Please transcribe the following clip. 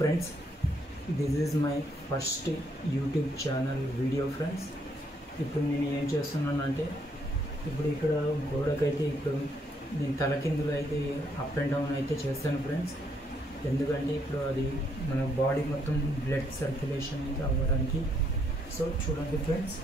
Friends, this is my first YouTube channel video friends. ఇప్పుడు నేను ఏం చేస్తున్నానంటే, ఇప్పుడు ఇక్కడ గోడకైతే ఇప్పుడు నేను తలకిందులు అయితే అప్ అండ్ డౌన్ అయితే చేస్తాను ఫ్రెండ్స్. ఎందుకంటే ఇప్పుడు అది మన బాడీ మొత్తం బ్లడ్ సర్క్యులేషన్ అయితే అవ్వడానికి. సో చూడండి ఫ్రెండ్స్,